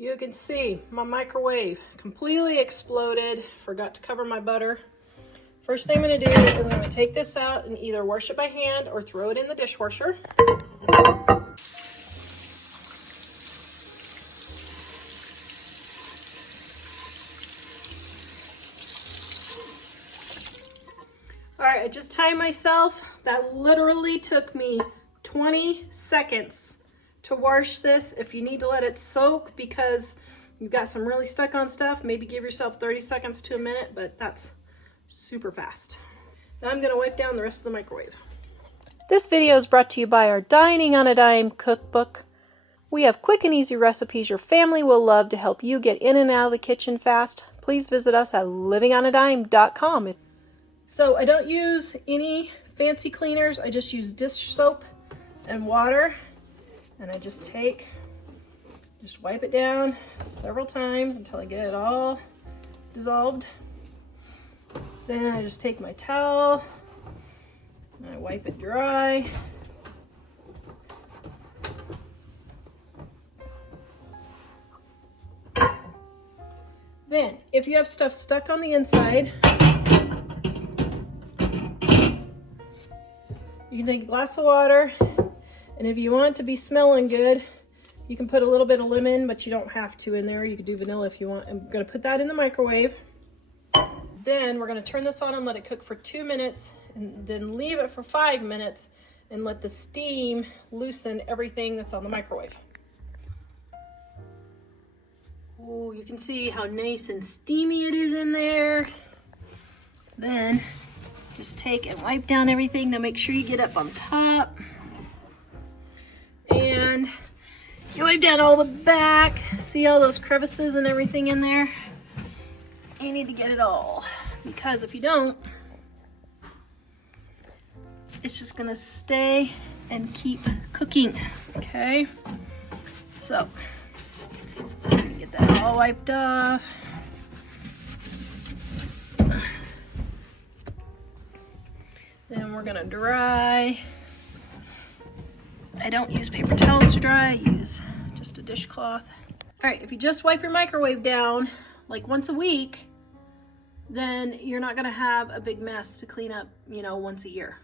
You can see my microwave completely exploded. Forgot to cover my butter. First thing I'm going to do is I'm going to take this out and either wash it by hand or throw it in the dishwasher. All right, I just timed myself. That literally took me 20 seconds to wash this. If you need to let it soak because you've got some really stuck on stuff, maybe give yourself 30 seconds to a minute, but that's super fast. Now I'm gonna wipe down the rest of the microwave. This video is brought to you by our Dining on a Dime cookbook. We have quick and easy recipes your family will love to help you get in and out of the kitchen fast. Please visit us at livingonadime.com. So I don't use any fancy cleaners. I just use dish soap and water. And I just wipe it down several times until I get it all dissolved. Then I just take my towel and I wipe it dry. Then, if you have stuff stuck on the inside, you can take a glass of water, and if you want it to be smelling good, you can put a little bit of lemon, but you don't have to in there. You could do vanilla if you want. I'm gonna put that in the microwave. Then we're gonna turn this on and let it cook for 2 minutes, and then leave it for 5 minutes and let the steam loosen everything that's on the microwave. Oh, you can see how nice and steamy it is in there. Then just take and wipe down everything to make sure you get up on top. And you wipe down all the back. See all those crevices and everything in there? You need to get it all, because if you don't, it's just gonna stay and keep cooking, okay? So, get that all wiped off. Then we're gonna dry. I don't use paper towels to dry, I use just a dishcloth. All right, if you just wipe your microwave down like once a week, then you're not gonna have a big mess to clean up, once a year.